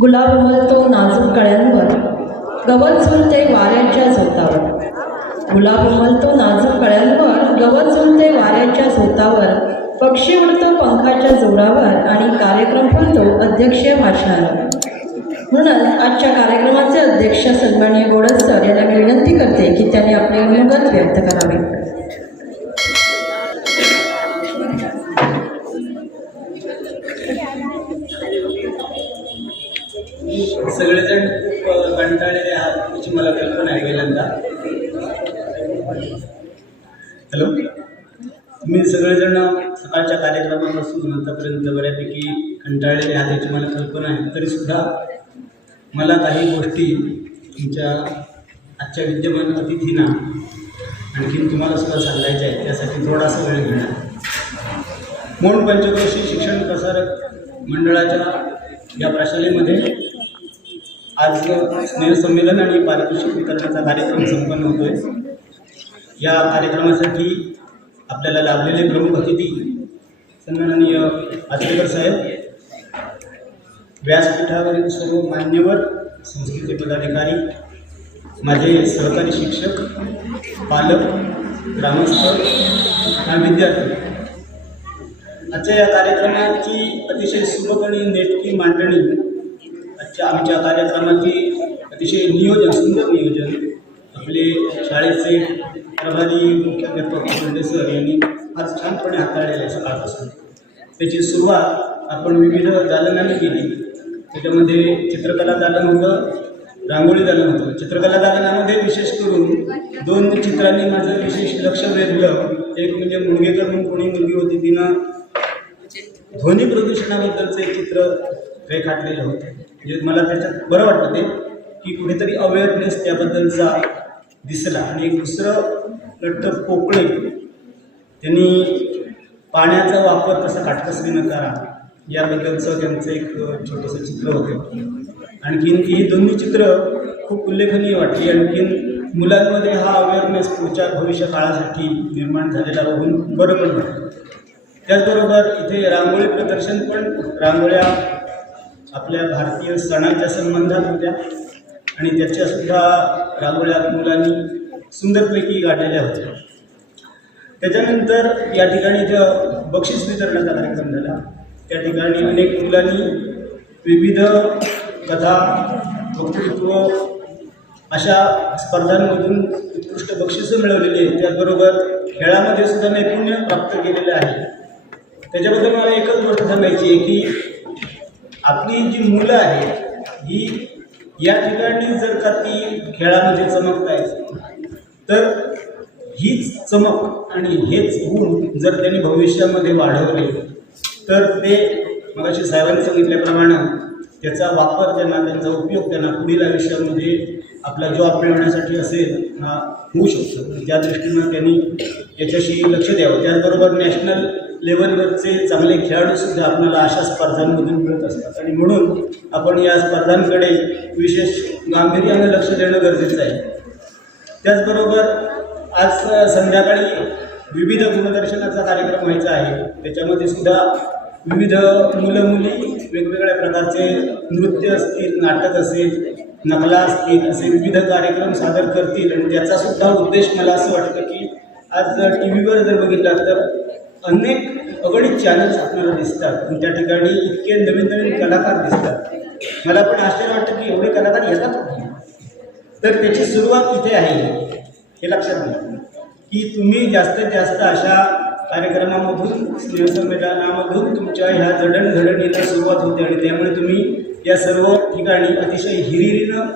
गुलाब उमलतो नाजूक कळ्यांवर गवत झुलते वाऱ्याच्या झोतावर. गुलाब उमलतो नाजूक कळ्यांवर गवत झुलते वाऱ्याच्या झोतावर. पक्षी उडतो पंखाच्या जोरावर आणि कार्यक्रम फुलतो अध्यक्षीय भाषणावर. म्हणूनच आजच्या कार्यक्रमाचे अध्यक्ष सन्माननीय गोडस सर यांना मी विनंती करते की त्यांनी आपले मनोगत व्यक्त करावे. सगळेजण खूप कंटाळलेले आहात याची मला कल्पना आहे पहिल्यांदा. हॅलो? तुम्ही सगळेजण सकाळच्या कार्यक्रमापासून आतापर्यंत बऱ्यापैकी कंटाळलेले आहात याची मला कल्पना आहे. तरीसुद्धा मला काही गोष्टी तुमच्या आजच्या विद्यमान अतिथींना आणखीन तुम्हाला सुद्धा सांगायच्या आहेत त्यासाठी थोडासा वेळ घेणार. म्हणून पंचक्रोशी शिक्षण प्रसारक मंडळाच्या या प्रशालेमध्ये आज स्नेहसंमेलन आणि पारितोषिक वितरणाचा कार्यक्रम संपन्न होतोय. या कार्यक्रमासाठी आपल्याला लाभलेले प्रमुख अतिथी सन्माननीय आचरेकर साहेब व्यासपीठावरील सर्व मान्यवर संस्कृती पदाधिकारी माझे सहकारी शिक्षक पालक ग्रामस्थ आणि विद्यार्थी. आजच्या या कार्यक्रमाची अतिशय सुलभ आणि नेटकी मांडणी आमच्या कार्यक्रमाची अतिशय नियोजन सुंदर नियोजन. आपले शाळेचे प्रभारी मुख्याध्यापक शिंदे सर यांनी आज छानपणे हाताळलेलं आहे सकाळपासून. त्याची सुरुवात आपण विविध दालनाने केली. त्याच्यामध्ये चित्रकला दालन होतं रांगोळी दालन होतं. चित्रकला दालनामध्ये विशेष करून दोन चित्रांनी माझं विशेष लक्ष वेधलं. एक म्हणजे मुलगेकर म्हणून कोणी मुलगी होती तिनं ध्वनी प्रदूषणाबद्दलचं एक चित्र रेखाटलेलं होतं. म्हणजे मला त्याच्यात बरं वाटतं ते की कुठेतरी अवेअरनेस त्याबद्दलचा दिसला. आणि एक दुसरं लट्ट पोकळे त्यांनी पाण्याचा वापर कसा काटकसरीनं करा याबद्दलचं त्यांचं एक छोटंसं चित्र होतं. आणखीन ही दोन्ही चित्र खूप उल्लेखनीय वाटली. आणखीन मुलांमध्ये हा अवेअरनेस पुढच्या भविष्य काळासाठी निर्माण झालेला बघून बरं पण वाटतं त्याचबरोबर इथे रांगोळी प्रदर्शन पण रांगोळ्या आपल्या भारतीय सणांच्या संबंधात होत्या आणि त्याच्यासुद्धा रांगोळ्या मुलांनी सुंदरपैकी गाठलेल्या होत्या. त्याच्यानंतर या ठिकाणी ज्या बक्षीस वितरणाचा कार्यक्रम झाला त्या ठिकाणी अनेक मुलांनी विविध कथा वक्तृत्व अशा स्पर्धांमधून उत्कृष्ट बक्षिसं मिळवलेली आहेत. त्याचबरोबर खेळामध्ये सुद्धा नैपुण्य प्राप्त केलेलं आहे. त्याच्याबद्दल मला एकच गोष्ट सांगायची आहे की आपली जी मुलं आहेत ही या ठिकाणी जर का ती खेळामध्ये चमकत आहेत तर हीच चमक आणि हेच गुण जर त्यांनी भविष्यामध्ये वाढवले तर ते मगाशी साहेबांनी सांगितल्याप्रमाणे त्याचा वापर त्यांना त्यांचा उपयोग त्यांना पुढील आयुष्यामध्ये आपला जॉब मिळवण्यासाठी असेल हा होऊ शकतो. त्या दृष्टीनं त्यांनी याच्याशी लक्ष द्यावं. त्याचबरोबर नॅशनल लेवलवरचे चांगले खेळाडूसुद्धा आपल्याला अशा स्पर्धांमधून मिळत असतात. आणि म्हणून आपण या स्पर्धांकडे विशेष गांभीर्यानं लक्ष देणं गरजेचं आहे. त्याचबरोबर आज संध्याकाळी विविध गुणदर्शनाचा कार्यक्रम व्हायचा आहे. त्याच्यामध्ये सुद्धा विविध मुलं मुली वेगवेगळ्या प्रकारचे नृत्य असतील नाटक असेल नकला असतील असे विविध कार्यक्रम सादर करतील. आणि त्याचा सुद्धा उद्देश मला असं वाटतं की आज टी व्हीवर जर बघितलं तर अनेक अगणित चॅनल्स आपल्याला दिसतात. आणि त्या ठिकाणी इतके नवीन नवीन कलाकार दिसतात. मला पण आश्चर्य वाटतं की एवढे कलाकार येतात तर त्याची सुरुवात इथे आहे. हे लक्षात घ्या. की तुम्ही जास्तीत जास्त अशा कार्यक्रमामधून स्नेहसंमेलनामधून तुमच्या ह्या जडणघडणीला सुरुवात होते आणि त्यामुळे तुम्ही या सर्व ठिकाणी अतिशय हिरिरीनं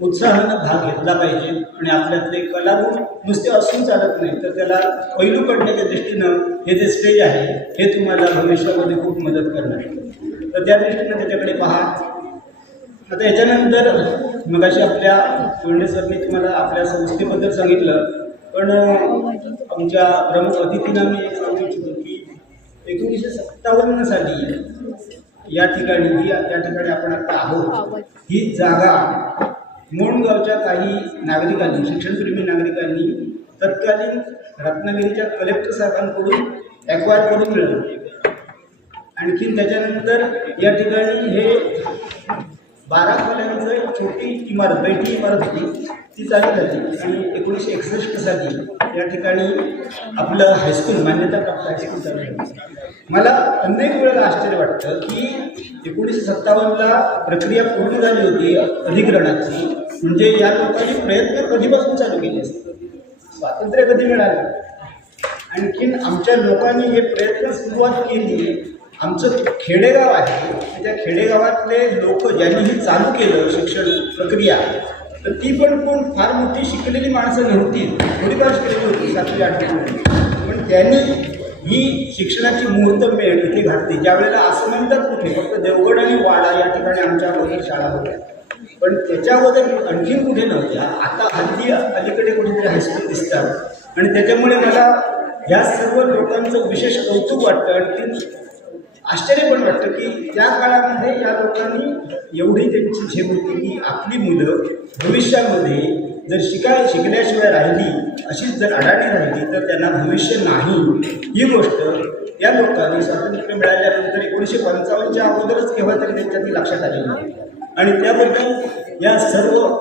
उत्साहानं भाग घेतला पाहिजे आणि आपल्यातले कलागुण नुसते असून चालत नाही तर त्याला पैलू पडण्याच्या दृष्टीनं हे जे स्टेज आहे हे तुम्हाला भविष्यामध्ये खूप मदत करणार. आहे तर त्या दृष्टीनं त्याच्याकडे पहा. आता याच्यानंतर मगाशी आपल्या कोंडे सरने तुम्हाला आपल्या संस्थेबद्दल सांगितलं पण आमच्या प्रमुख अतिथींना मी एक सांगू इच्छितो की एकोणीसशे सत्तावन्न साली या ठिकाणी ही त्या ठिकाणी आपण आता आहोत. ही जागा मोणगावच्या काही नागरिकांनी शिक्षणप्रेमी नागरिकांनी तत्कालीन रत्नागिरीच्या कलेक्टर साहेबांकडून ॲक्वायर करून मिळवलं. आणखीन त्याच्यानंतर या ठिकाणी हे बारा खोल्यांचं एक छोटी इमारत बैठी इमारत होती. ती चालू झाली. आणि एकोणीसशे एकसष्ट साली या ठिकाणी आपलं हायस्कूल मान्यताप्राप्त हायस्कूल चालू झालं. मला अनेक वेळेला आश्चर्य वाटतं की एकोणीसशे सत्तावन्नला प्रक्रिया पूर्ण झाली होती अधिग्रहणाची. म्हणजे या लोकांनी प्रयत्न कधीपासून चालू केले असते स्वातंत्र्य कधी मिळालं? आणखीन आमच्या लोकांनी हे प्रयत्न सुरुवात केली आमचं खेडेगाव आहे. त्या खेडेगावातले लोक ज्यांनी हे चालू केलं शिक्षण प्रक्रिया तर ती पण कोण फार मोठी शिकलेली माणसं नव्हती. थोडीफार शिकलेली होती सातवी आठवी पण त्यांनी ही शिक्षणाची मुहूर्त मेळ इथे घातली. ज्यावेळेला असं म्हणतात कुठे फक्त देवगड आणि वाडा या ठिकाणी आमच्या अगोदर शाळा होत्या. पण त्याच्या अगोदर आणखीन कुठे नव्हत्या आता हल्ली अलीकडे कुठेतरी हायस्कूल दिसतात. आणि त्याच्यामुळे मला ह्या सर्व लोकांचं विशेष कौतुक वाटतं. आणखी आश्चर्य पण वाटतं की त्या काळामध्ये या लोकांनी एवढी त्यांची झेप होती की आपली मुलं भविष्यामध्ये जर शिकाय शिकल्याशिवाय राहिली अशीच जर अडाणी राहिली तर त्यांना भविष्य नाही. ही गोष्ट या लोकांनी स्वातंत्र्य मिळाल्यानंतर एकोणीसशे पंचावन्नच्या अगोदरच केव्हा तरी त्यांच्या ती लक्षात आलेली नाही आणि त्याबद्दल या सर्व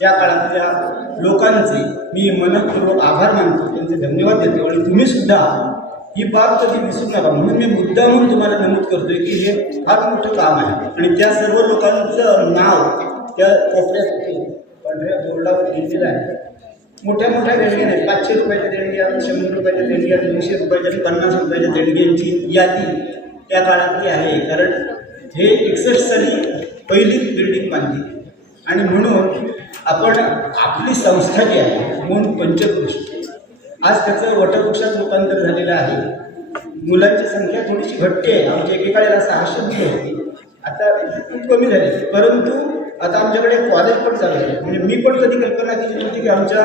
त्या काळातल्या लोकांचे मी मनपूर्वक आभार मानतो. त्यांचे धन्यवाद देतो. आणि तुम्ही सुद्धा ही बाब कधी विसरू नका म्हणून मी मुद्दा म्हणून तुम्हाला नमूद करतोय की हे फार मोठं काम आहे. आणि त्या सर्व लोकांचं नाव त्या कोपऱ्यात पांढऱ्या बोर्डावर लिहिलेलं आहे. मोठ्या मोठ्या देणग्या आहेत. पाचशे रुपयाच्या देणग्या शंभर रुपयाच्या देणग्या दोनशे रुपयाच्या पन्नास रुपयाच्या देणग्यांची यादी त्या काळातली आहे. कारण हे एकसष्ट साली पहिली बिल्डिंग बांधली. आणि म्हणून आपण आपली संस्था जी आहे म्हणून पंचकृषी आज त्याचं वटवृक्षात रूपांतर झालेलं आहे. मुलांची संख्या थोडीशी घटते. आहे आमच्या एकेकाळेला सहाशे मुलं होती. आता खूप कमी झाली. परंतु आता आमच्याकडे कॉलेज पण चालू आहे. म्हणजे मी पण कधी कल्पना केली नव्हती की आमच्या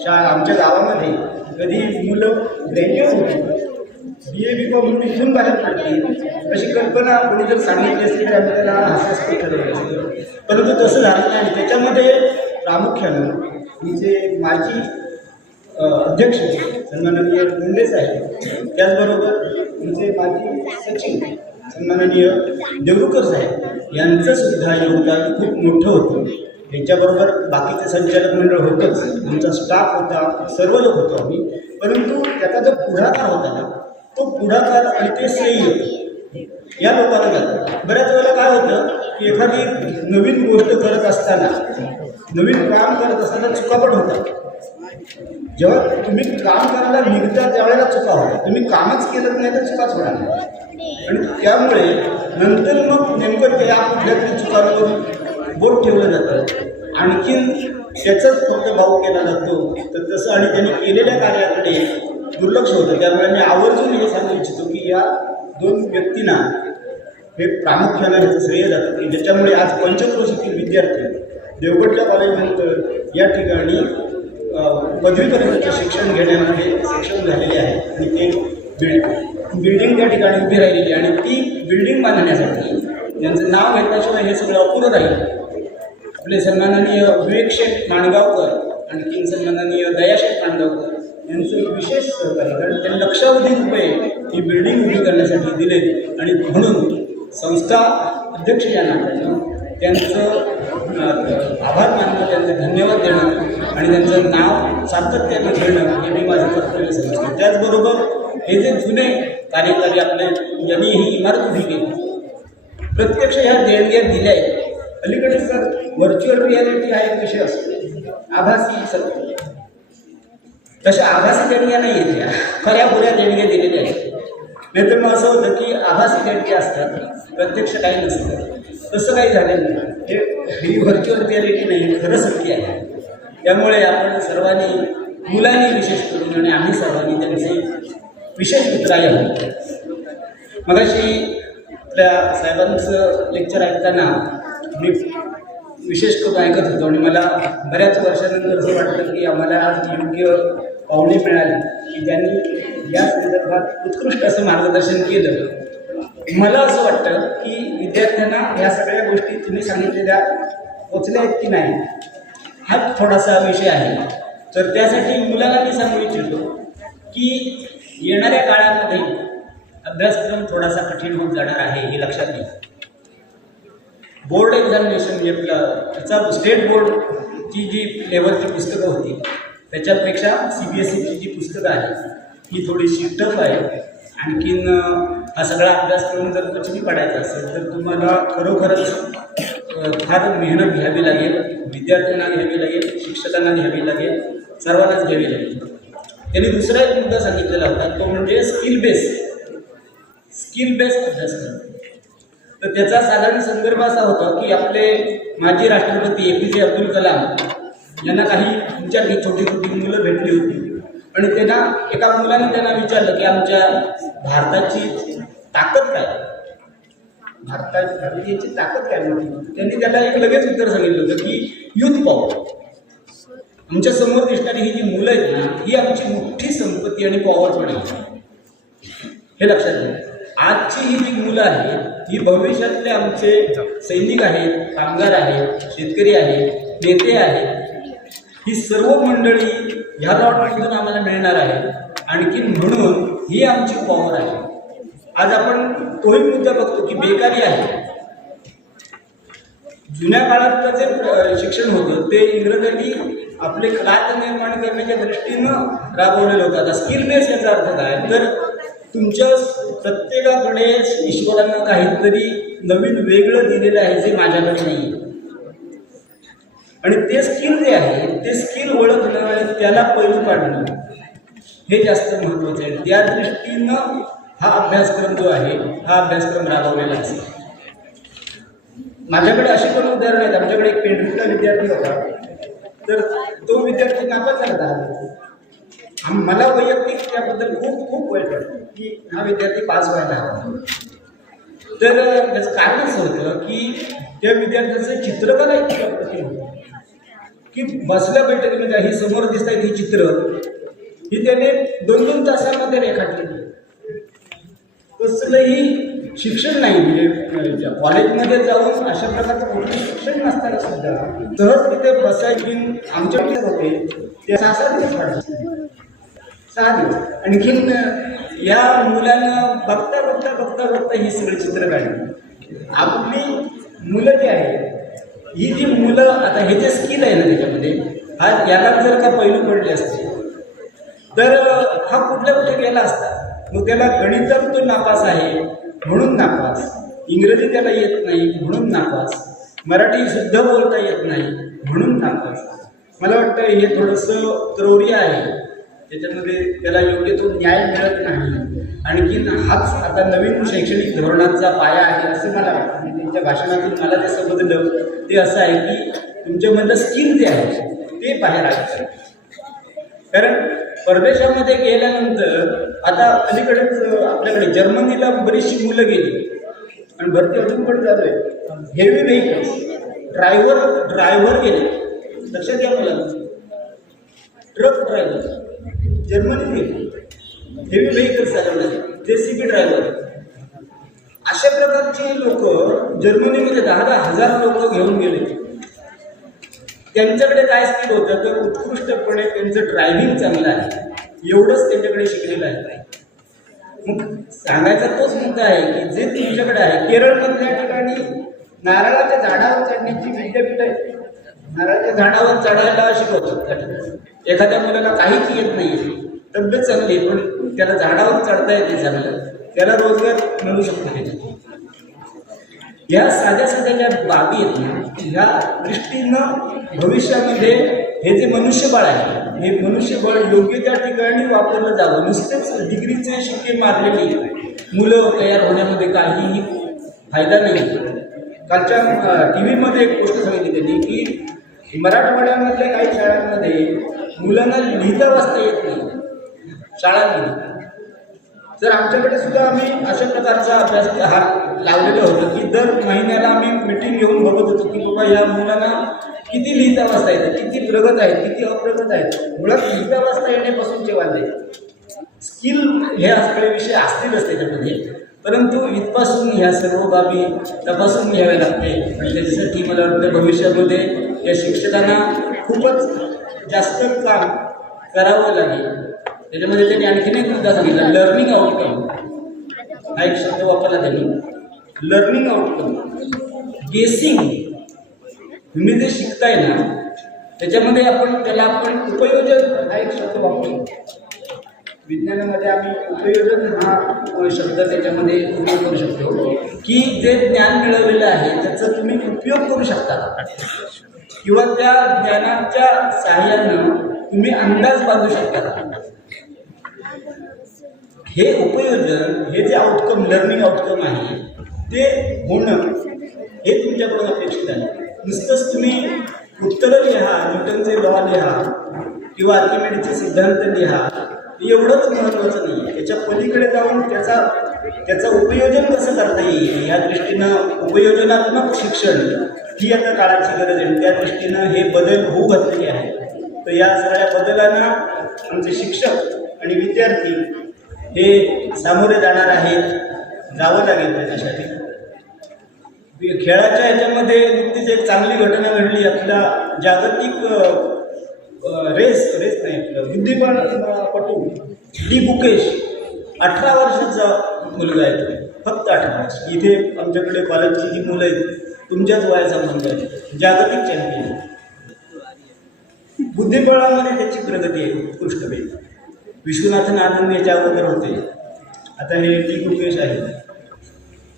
शा आमच्या गावामध्ये कधी मुलं ग्रॅज्युएट होती बी ए बी कॉम म्हणून इथून बाहेर पडली. अशी कल्पना कोणी जर सांगितली असती तर आपल्याला त्याला हास्यास्पद ठरवलं असतं. परंतु तसं झालं नाही. त्याच्यामध्ये प्रामुख्यानं ही जे माझी अध्यक्ष सन्माननीय मुंडे साहेब. त्याचबरोबर तुमचे माजी सचिव सन्माननीय देवरुकर साहेब यांचं सुद्धा योगदान खूप मोठं होतं. यांच्याबरोबर बाकीचे संचालक मंडळ होतंच. आमचा स्टाफ होता सर्व लोक होतो आम्ही. परंतु त्याचा जो पुढाकार होता ना तो पुढाकार आणि ते श्रेय या लोकांना बऱ्याच वेळेला काय होतं की एखादी नवीन गोष्ट करत असताना नवीन काम करत असताना चुका पण होतात. जेव्हा तुम्ही काम करायला निघता त्यावेळेला चुका होतात. तुम्ही कामच केलं नाही तर चुकाच होणार आणि त्यामुळे नंतर मग नेमकं त्या कुठल्यातरी चुकांवर बोट ठेवलं जातं. आणखीन त्याचाच फक्त भाऊ केला जातो. तर तसं आणि त्यांनी केलेल्या कार्याकडे दुर्लक्ष होतं. त्यामुळे मी आवर्जून हे सांगू इच्छितो की या दोन व्यक्तींना हे प्रामुख्यानं ह्याचं श्रेय जातं. की ज्याच्यामुळे आज पंचक्रोशीतील विद्यार्थी देवगडच्या कॉलेजनंतर या ठिकाणी पदवीपर्यंतचे शिक्षण घेण्यामध्ये सक्षम झालेले आहे. आणि ते बिल्ड बिल्डिंग त्या ठिकाणी उभी राहिलेली आहे. आणि ती बिल्डिंग बांधण्यासाठी त्यांचं नाव घेतल्याशिवाय हे सगळं अपुरं राहील आपले सन्माननीय विवेक शेठ माणगावकर आणखीन सन्माननीय दयाशेठ माणगावकर यांचं विशेष सहकार्य कारण त्यांनी लक्षावधी रुपये ही बिल्डिंग उभी करण्यासाठी दिले आणि म्हणून संस्था अध्यक्ष या नात्यानं त्यांचं आभार मानणं त्यांचे धन्यवाद देणं आणि त्यांचं नाव सातत्यानं घेणं हे मी माझं कर्तव्य समजतो. त्याचबरोबर हे जे जुने कार्यकारी आपले ज्यांनी ही इमारत उभी केली प्रत्यक्ष ह्या देणग्या दिल्या आहेत. अलीकडे सर व्हर्च्युअल रियालिटी हा एक विषय असतो. आभासी सत्य तशा आभासी देणग्या नाही आहेत या खऱ्या खुऱ्या देणग्या दिलेल्या आहेत. नाहीतर मग असं होतं की आभासी देणग्या असतात प्रत्यक्ष काही नसतं. तसं काही झालेलं नाही. म्हणजे हे ही व्हर्च्युअल रियालिटी नाही खरं सत्य आहे. त्यामुळे आपण सर्वांनी मुलांनी विशेष करून आणि आम्ही सर्वांनी त्यांचे विशेष मित्र मगाशी आपल्या साहेबांचं लेक्चर ऐकताना मी विशेष करून ऐकत होतो आणि मला बऱ्याच वर्षानंतर असं वाटतं की आम्हाला आज योग्य पाहुणे मिळाली की ज्यांनी या संदर्भात उत्कृष्ट असं मार्गदर्शन केलं. मला असं वाटतं की विद्यार्थ्यांना या सगळ्या गोष्टी तुम्ही सांगितलेल्या पोचल्या आहेत की नाही हा थोडासा विषय आहे. तर त्यासाठी मुलाला मी सांगू इच्छितो की येणाऱ्या काळामध्ये अभ्यासक्रम थोडासा कठीण होत जाणार आहे हे लक्षात घ्या. बोर्ड एक्झामिनेशन याचा स्टेट बोर्डची जी लेवलची पुस्तकं होती त्याच्यापेक्षा सी बी एस सीची जी पुस्तकं आहेत ही थोडीशी टफ आहे. आणखीन हा सगळा अभ्यासक्रम जर कठीण पडायचा असेल तर तुम्हाला खरोखरच फार मेहनत घ्यावी लागेल विद्यार्थ्यांना घ्यावी लागेल शिक्षकांना घ्यावी लागेल सर्वांनाच घ्यावी लागेल. त्यांनी दुसरा एक मुद्दा सांगितलेला होता तो म्हणजे स्किल बेस स्किल बेस्ड अभ्यासक्रम तर त्याचा साधारण संदर्भ असा होता की आपले माजी राष्ट्रपती ए पी जे अब्दुल कलाम यांना काही तुमच्याकडे छोटी छोटी मुलं भेटली होती. आणि त्यांना एका मुलाने त्यांना विचारलं की आमच्या भारताची ताकद काय? भारता भारतीयाची ताकद काय नव्हती त्यांनी त्याला एक लगेच उत्तर सांगितलं होतं की युथ पॉवर. आमच्यासमोर दिसणारी ही जी मुलं आहेत ना ही आमची मोठी संपत्ती आणि पॉवर पण आहे हे लक्षात घ्या. आजची ही जी मुलं आहेत ही भविष्यातले आमचे सैनिक आहेत कामगार आहेत शेतकरी आहेत नेते आहेत ही सर्व मंडळी ह्या लॉटमधून आम्हाला मिळणार आहे. आणखी म्हणून ही आमची पॉवर आहे. आज आपण तोही मुद्दा बघतो की बेकारी आहे. जुन्या काळातलं जे शिक्षण होतं ते इंग्रजांनी आपले क्लास निर्माण करण्याच्या दृष्टीनं राबवलेलं होतं. आता स्किल बेस याचा अर्थ काय? तर तुमच्या प्रत्येकाकडे ईश्वरानं काहीतरी नवीन वेगळं दिलेलं आहे जे माझ्याकडे नाही आणि ते स्किल जे आहे ते स्किल ओळखणं आणि त्याला पैलू काढणं हे जास्त महत्त्वाचं आहे. त्या दृष्टीनं हा अभ्यासक्रम जो आहे हा अभ्यासक्रम राबवलेला असेल माझ्याकडे अशी पण उदाहरणं आहेत. आमच्याकडे एक पेंढरीचा विद्यार्थी होता. तर तो विद्यार्थी नापास झाला मला वैयक्तिक त्याबद्दल खूप खूप वाईट वाटतं की हा विद्यार्थी पास व्हायला हवा. तर त्याचं कारण असं होतं की त्या विद्यार्थ्याचं चित्रकला इतकं होतं. की बसल्या बैठकीमध्ये ही समोर दिसत आहेत ही चित्र ही त्याने दोन दोन तासामध्ये रेखाटलेली. कसलंही शिक्षण नाही म्हणजे कॉलेजमध्ये जाऊन अशा प्रकारचं कुठलं शिक्षण नसताना सुद्धा सहज तिथे बसायची आमच्या होते ते सहा सात दिवस काढले सहा दिवस. आणखीन या मुलांना बघता बघता बघता बघता ही सगळी चित्र काढली. आपली मुलं जी आहेत ही जी मुलं आता हे जे स्किल आहे ना त्याच्यामध्ये हा याला जर का पैलू पडले असते तर हा कुठल्या कुठे गेला असता मग त्याला गणितात तो नापास आहे म्हणून नापास. इंग्रजी त्याला येत नाही म्हणून नापास. मराठी शुद्ध बोलता येत नाही म्हणून नापास. मला वाटतं हे थोडंसं त्रौर्य आहे. त्याच्यामध्ये त्याला योग्य तो न्याय मिळत नाही. आणखीन हाच आता नवीन शैक्षणिक धोरणाचा पाया आहे असं मला वाटतं. म्हणजे त्यांच्या भाषणातून मला ते समजलं. ते असं आहे की तुमच्यामधलं स्किल जे आहे ते बाहेर आलं. कारण परदेशामध्ये गेल्यानंतर आता अलीकडेच आपल्याकडे जर्मनीला बरीचशी मुलं गेली. आणि भरती अजून पण चालू आहे. हेवी व्हेकल्स ड्रायव्हर ड्रायव्हर गेले. लक्षात घ्या मला. ट्रक ड्रायव्हर जर्मनी गेली. हेवी व्हेकल्स चालवण्याचे जे सी बी ड्रायव्हर अशा प्रकारची लोक जर्मनीमध्ये दहा दहा हजार लोक घेऊन गेले. त्यांच्याकडे काय स्किल होतं? तर उत्कृष्टपणे त्यांचं ड्रायव्हिंग चांगलं आहे. एवढंच त्यांच्याकडे शिकलेलं आहे. मग सांगायचा तोच मुद्दा आहे की जे तुमच्याकडे आहे केरळमधल्या ठिकाणी नारळाच्या झाडावर चढण्याची विद्यापीठ आहे. नारळाच्या झाडावर चढायला शिकवतात त्या ठिकाणी. एखाद्या मुलाला काहीच येत नाही तब्येत चांगली आहे, पण त्याला झाडावर चढता येते चांगलं त्याला रोजगार मिळू शकतो या साध्या साध्या ज्या बाबी आहेत ना ह्या दृष्टीनं भविष्यामध्ये हे जे मनुष्यबळ आहे हे मनुष्यबळ योग्य त्या ठिकाणी वापरलं जावं. नुसतेच डिग्रीचे शिक्के मारलेली मुलं तयार होण्यामध्ये काहीही फायदा नाही कालच्या टी व्हीमध्ये एक गोष्ट सांगितली त्यांनी की मराठवाड्यामधल्या काही शाळांमध्ये मुलांना लिहिता वाचता येत नाही. शाळांमध्ये. तर आमच्याकडे सुद्धा आम्ही अशा प्रकारचा अभ्यास हा लावलेला होतो की दर महिन्याला आम्ही मिटिंग घेऊन बघत होतो की बाबा या मुलांना किती लिहिता वाचता येतं किती प्रगत आहेत किती अप्रगत आहेत मुळात लिहिता वाचता येण्यापासून जेव्हा स्किल हे असलेले विषय असतीलच त्याच्यामध्ये. परंतु इथपासून ह्या सर्व बाबी तपासून घ्याव्या लागते. म्हणजे आणि त्याच्यासाठी मला वाटतं भविष्यामध्ये या शिक्षकांना खूपच जास्त काम करावं लागेल. त्याच्यामध्ये त्यांनी आणखीन एक मुद्दा सांगितला लर्निंग आउटकम हा एक शब्द वापरला त्यांनी. लर्निंग आउटकम गेसिंग तुम्ही जे शिकताय ना त्याच्यामध्ये आपण त्याला आपण उपयोजन हा एक शब्द वापरतो. विज्ञानामध्ये आम्ही उपयोजन हा शब्द त्याच्यामध्ये उपयोग करू शकतो. की जे ज्ञान मिळवलेलं आहे त्याचा तुम्ही उपयोग करू शकता. किंवा त्या ज्ञानाच्या सहाय्यानं तुम्ही अंदाज बांधू शकता. हे उपयोजन हे जे आउटकम लर्निंग आउटकम आहे ते होणं हे तुमच्याकडून अपेक्षित आहे. नुसतंच तुम्ही उत्तरं लिहा न्यूटनचे लॉ लिहा किंवा आर्किमेडचे सिद्धांत लिहा एवढंच महत्त्वाचं नाही आहे त्याच्या पलीकडे जाऊन त्याचा त्याचं उपयोजन कसं करता येईल? या दृष्टीनं उपयोजनात्मक शिक्षण ही आता काळाची गरज आहे. त्या दृष्टीनं हे बदल होऊ घातलेले आहेत. तर या सगळ्या बदलांना आमचे शिक्षक आणि विद्यार्थी हे सामोरे जाणार आहेत. जावं लागेल त्याच्यासाठी. खेळाच्या ह्याच्यामध्ये नुकतीच एक चांगली घटना घडली. आपला जागतिक रेस रेस नाही आपलं बुद्धिबळ पटू डी बुकेश अठरा वर्षाचा मुलगा आहे तो. फक्त अठरा वर्ष. इथे आमच्याकडे कॉलेजची जी मुलं आहेत. तुमच्याच वयाचा मुलगा आहे. जागतिक चॅम्पियन बुद्धिबळामध्ये त्याची प्रगती आहे उत्कृष्टपैकी विश्वनाथन आनंद याच्या अगोदर होते. आता हे टी बुकेश आहे.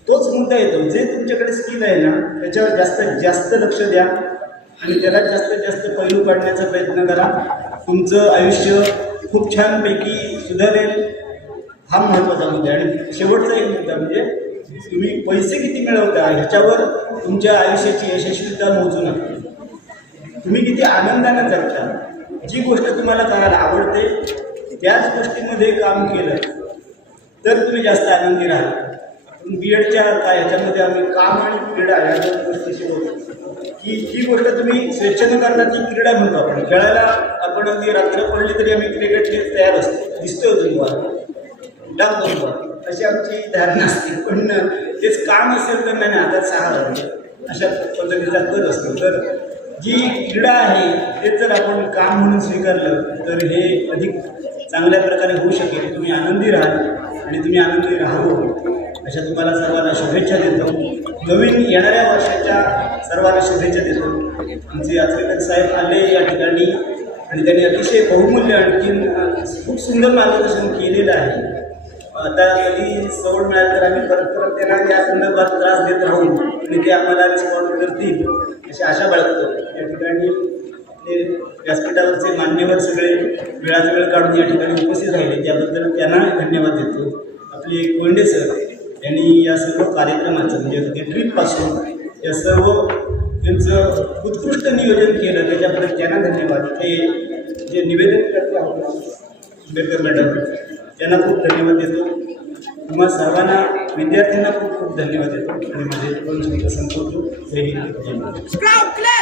तोच मुद्दा येतो. जे तुमच्याकडे स्किल आहे ना त्याच्यावर जास्तीत जास्त लक्ष द्या आणि त्याला जास्तीत जास्त पैलू काढण्याचा प्रयत्न करा. तुमचं आयुष्य खूप छानपैकी सुधारेल. हा महत्त्वाचा मुद्दा आहे. आणि शेवटचा एक मुद्दा म्हणजे तुम्ही पैसे किती मिळवता ह्याच्यावर तुमच्या आयुष्याची यशस्वीता मोजू नका. तुम्ही किती आनंदाने जगता. जी गोष्ट तुम्हाला करायला आवडते त्याच गोष्टीमध्ये काम केलं तर तुम्ही जास्त आनंदी राहाल. बी एडच्या याच्यामध्ये ह्याच्यामध्ये आम्ही काम आणि क्रीडा या दोन गोष्टी शिकवतो. की ही गोष्ट तुम्ही स्वेच्छेनं करता ती क्रीडा म्हणतो आपण. खेळायला आपण अगदी रात्र पडली तरी आम्ही क्रिकेटचे तयार असतो. दिसतो तुम्हाला. डाग तुम्हाला. अशी आमची धारणा असते. पण तेच काम असेल तर नाही नाही, आता सहा वाजले अशा पद्धतीचा कर असतो. तर जी क्रीडा आहे तेच जर आपण काम म्हणून स्वीकारलं तर हे अधिक चांगल्या प्रकारे होऊ शकेल. तुम्ही आनंदी राहाल आणि तुम्ही आनंदी राहावं अशा तुम्हाला सर्वांना शुभेच्छा देतो. नवीन येणाऱ्या वर्षाच्या सर्वांना शुभेच्छा देतो. आमचे आचरेकर साहेब आले या ठिकाणी आणि त्यांनी अतिशय बहुमूल्य आणखीन खूप सुंदर मार्गदर्शन केलेलं आहे. आता कधी सवड मिळाली तर आम्ही परत परत त्यांना या संदर्भात त्रास देत राहू आणि ते आम्हाला रिस्पॉन्ड करतील. अशी आशा बाळगतो. या ठिकाणी ते व्यासपीठावरचे मान्यवर सगळे वेळात वेळ काढून या ठिकाणी उपस्थित राहिले. त्याबद्दल त्यांना धन्यवाद देतो. आपले कोंडे सर यांनी या सर्व कार्यक्रमाचं म्हणजे अगदी ट्रीपपासून या सर्व त्यांचं उत्कृष्ट नियोजन केलं. त्याच्याबद्दल त्यांना धन्यवाद. ते जे निवेदन करते आंबेडकर मॅडम त्यांना खूप धन्यवाद देतो. तुम्हा सर्वांना विद्यार्थ्यांना खूप खूप धन्यवाद देतो. आणि माझे दोन शब्द संपवतो जय हिंद जय